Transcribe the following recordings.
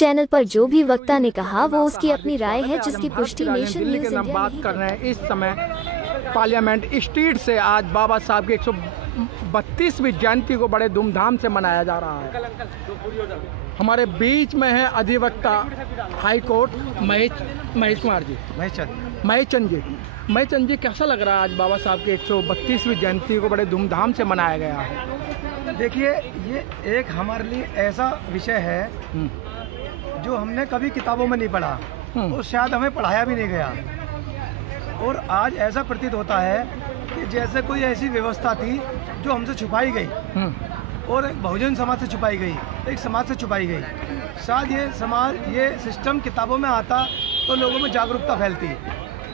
Channel पर जो भी वक्ता ने कहा वो उसकी अपनी राय है, जिसकी पुष्टि नेशन न्यूज़ इंडिया हम बात कर रहे हैं इस समय पार्लियामेंट स्ट्रीट से। आज बाबा साहब की 132वीं जयंती को बड़े धूमधाम से मनाया जा रहा है। हमारे बीच में है अधिवक्ता हाई कोर्ट महेश कुमार जी, महेश चंद जी, कैसा लग रहा है आज बाबा साहब की 132वीं जयंती को बड़े धूमधाम से मनाया गया है? देखिए, ये एक हमारे लिए ऐसा विषय है जो हमने कभी किताबों में नहीं पढ़ा और शायद हमें पढ़ाया भी नहीं गया। और आज ऐसा प्रतीत होता है कि जैसे कोई ऐसी व्यवस्था थी जो हमसे छुपाई गई और एक बहुजन समाज से छुपाई गई, एक समाज से छुपाई गई। शायद ये सिस्टम किताबों में आता तो लोगों में जागरूकता फैलती।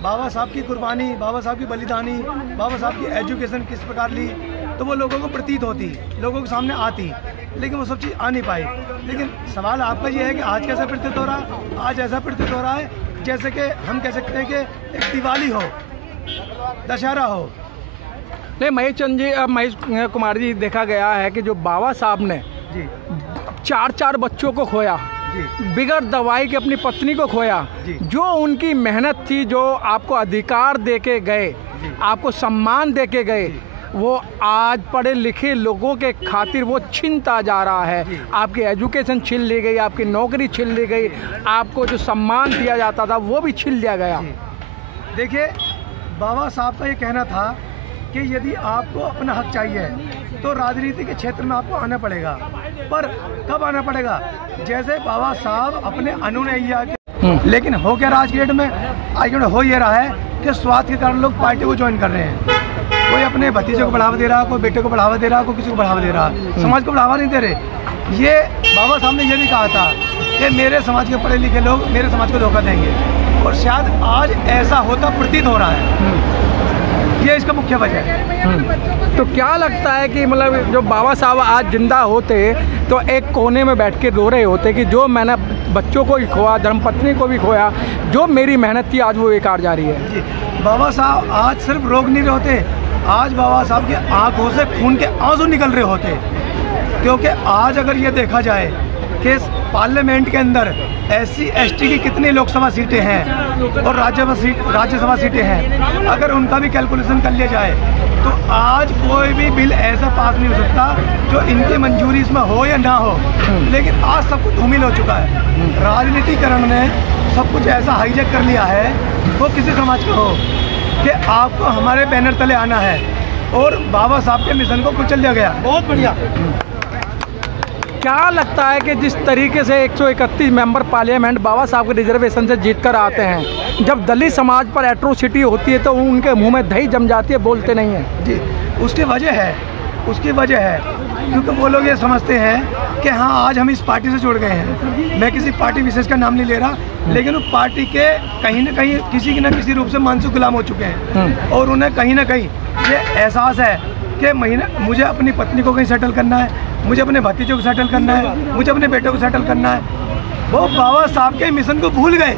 बाबा साहब की कुर्बानी, बाबा साहब की बलिदानी, बाबा साहब की एजुकेशन किस प्रकार ली, तो वो लोगों को प्रतीत होती, लोगों के सामने आती, लेकिन वो सब चीज़ आ नहीं पाई। लेकिन सवाल आपका ये है कि आज कैसा प्रतीत हो रहा है? आज ऐसा प्रतीत हो रहा है जैसे कि हम कह सकते हैं कि एक दिवाली हो, दशहरा हो। नहीं महेश कुमार जी, देखा गया है कि जो बाबा साहब ने 4 बच्चों को खोया, बिगड़ दवाई की अपनी पत्नी को खोया, जो उनकी मेहनत थी, जो आपको अधिकार देके गए, आपको सम्मान देके गए, वो आज पढ़े लिखे लोगों के खातिर वो छीनता जा रहा है। आपकी एजुकेशन छीन ली गई, आपकी नौकरी छीन ली गई, आपको जो सम्मान दिया जाता था वो भी छीन लिया गया। देखिए, बाबा साहब का ये कहना था कि यदि आपको अपना हक चाहिए तो राजनीति के क्षेत्र में आपको आना पड़ेगा। पर कब आना पड़ेगा? जैसे बाबा साहब अपने अनुयायी के, लेकिन हो क्या राजगीर में आज हो ये रहा है कि स्वार्थ के कारण लोग पार्टी को ज्वाइन कर रहे हैं। कोई अपने भतीजे को बढ़ावा दे रहा, कोई बेटे को बढ़ावा दे रहा, कोई किसी को बढ़ावा दे रहा, समाज को बढ़ावा नहीं दे रहे। ये बाबा साहब ने ये भी कहा था कि मेरे समाज के पढ़े लिखे लोग मेरे समाज को धोखा देंगे, और शायद आज ऐसा होता प्रतीत हो रहा है। ये इसका मुख्य वजह है। तो क्या लगता है कि मतलब जो बाबा साहब आज जिंदा होते तो एक कोने में बैठ के रो रहे होते कि जो मैंने बच्चों को भी खोया, धर्मपत्नी को भी खोया, जो मेरी मेहनत थी आज वो बेकार जा रही है। जी, बाबा साहब आज सिर्फ रोग नहीं रहे होते, आज बाबा साहब की आंखों से खून के आंसू निकल रहे होते। क्योंकि आज अगर ये देखा जाए कि पार्लियामेंट के अंदर SC ST की कितनी लोकसभा सीटें हैं और राज्यसभा सीटें हैं, अगर उनका भी कैलकुलेशन कर लिया जाए तो आज कोई भी बिल ऐसा पास नहीं हो सकता जो इनकी मंजूरी इसमें हो या ना हो। लेकिन आज सब कुछ धूमिल हो चुका है। राजनीतिकरण ने सब कुछ ऐसा हाईजैक कर लिया है, वो किसी समाज का हो, कि आपको हमारे बैनर तले आना है, और बाबा साहब के मिशन को कुचल दिया गया। बहुत बढ़िया। क्या लगता है कि जिस तरीके से 131 मेंबर पार्लियामेंट बाबा साहब के रिजर्वेशन से जीत कर आते हैं, जब दलित समाज पर एट्रोसिटी होती है तो उनके मुंह में दही जम जाती है, बोलते नहीं हैं? जी, उसकी वजह है क्योंकि वो लोग ये समझते हैं कि हाँ, आज हम इस पार्टी से जुड़ गए हैं। मैं किसी पार्टी विशेष का नाम नहीं ले रहा, लेकिन वो पार्टी के कहीं ना कहीं किसी न किसी रूप से मानसिक गुलाम हो चुके हैं, और उन्हें कहीं ना कहीं ये एहसास है कि मुझे अपनी पत्नी को कहीं सेटल करना है, मुझे अपने भतीजों को सेटल करना है, मुझे अपने बेटों को सेटल करना है। वो बाबा साहब के मिशन को भूल गए।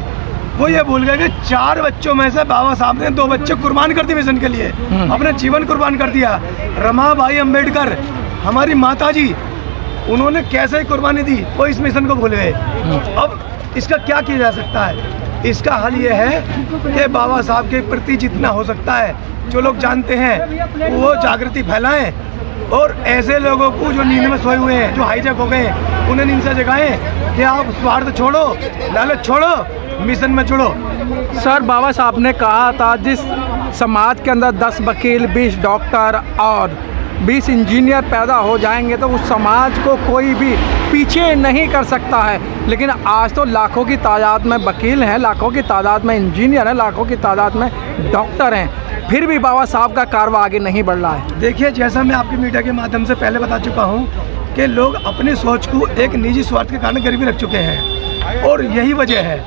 वो ये भूल गए कि 4 बच्चों में से बाबा साहब ने 2 बच्चे कुर्बान कर दिए मिशन के लिए, अपने जीवन कुर्बान कर दिया। रमाबाई अंबेडकर, हमारी माता जी, उन्होंने कैसे कुर्बानी दी, वो इस मिशन को भूल गए। अब इसका क्या किया जा सकता है? इसका हल ये है कि बाबा साहब के प्रति जितना हो सकता है, जो लोग जानते हैं वो जागृति फैलाएं, और ऐसे लोगों को जो नींद में सोए हुए हैं, जो हाईजैक हो गए हैं, उन्हें नींद से जगाएं कि आप स्वार्थ छोड़ो, लालच छोड़ो, मिशन में जुड़ो। सर, बाबा साहब ने कहा था जिस समाज के अंदर 10 वकील, 20 डॉक्टर और 20 इंजीनियर पैदा हो जाएंगे तो उस समाज को कोई भी पीछे नहीं कर सकता है। लेकिन आज तो लाखों की तादाद में वकील हैं, लाखों की तादाद में इंजीनियर हैं, लाखों की तादाद में डॉक्टर हैं, फिर भी बाबा साहब का कारवा आगे नहीं बढ़ रहा है। देखिए, जैसा मैं आपकी मीडिया के माध्यम से पहले बता चुका हूँ कि लोग अपनी सोच को एक निजी स्वार्थ के कारण गरीबी रख चुके हैं, और यही वजह है।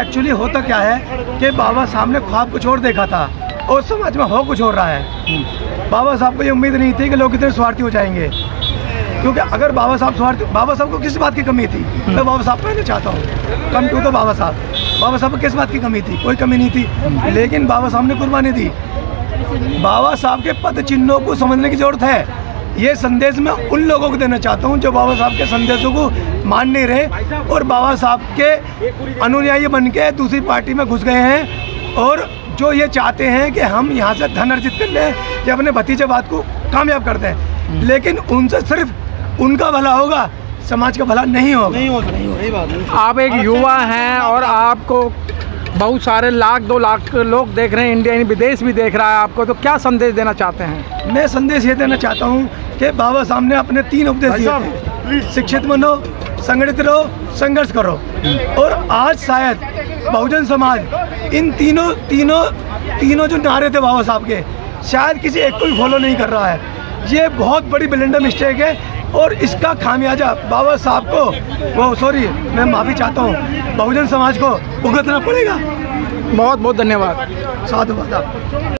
एक्चुअली होता क्या है कि बाबा साहब ने ख्वाब कुछ और देखा था और समाज में हो कुछ हो रहा है। बाबा साहब को ये उम्मीद नहीं थी कि लोग इतने स्वार्थी हो जाएंगे, क्योंकि अगर बाबा साहब को किस बात की कमी थी, मैं बाबा साहब कहना चाहता हूँ, कम टू तो बाबा साहब को किस बात की कमी थी? कोई कमी नहीं थी, लेकिन बाबा साहब ने कुर्बानी दी। बाबा साहब के पद चिन्हों को समझने की जरूरत है। ये संदेश मैं उन लोगों को देना चाहता हूँ जो बाबा साहब के संदेशों को मान नहीं रहे और बाबा साहब के अनुयायी बन के दूसरी पार्टी में घुस गए हैं और जो ये चाहते हैं कि हम यहाँ से धन अर्जित कर लें या अपने भतीजेवाद को कामयाब कर दें, लेकिन उनसे सिर्फ उनका भला होगा, समाज का भला नहीं होगा। आप एक युवा हैं और आपको बहुत सारे लाख 2 लाख लोग देख रहे हैं, इंडिया विदेश भी देख रहा है आपको, तो क्या संदेश देना चाहते हैं? मैं संदेश ये देना चाहता हूँ कि बाबा साहब ने अपने 3 उपदेश दिए थे, शिक्षित बनो, संगठित रहो, संघर्ष करो। और आज शायद बहुजन समाज इन तीनों जो नारे थे बाबा साहब के, शायद किसी एक को भी फॉलो नहीं कर रहा है। ये बहुत बड़ी ब्लेंडर मिस्टेक है और इसका खामियाजा बाबा साहब को मैं माफ़ी चाहता हूँ, बहुजन समाज को भुगतना पड़ेगा। बहुत बहुत धन्यवाद। साधुवाद।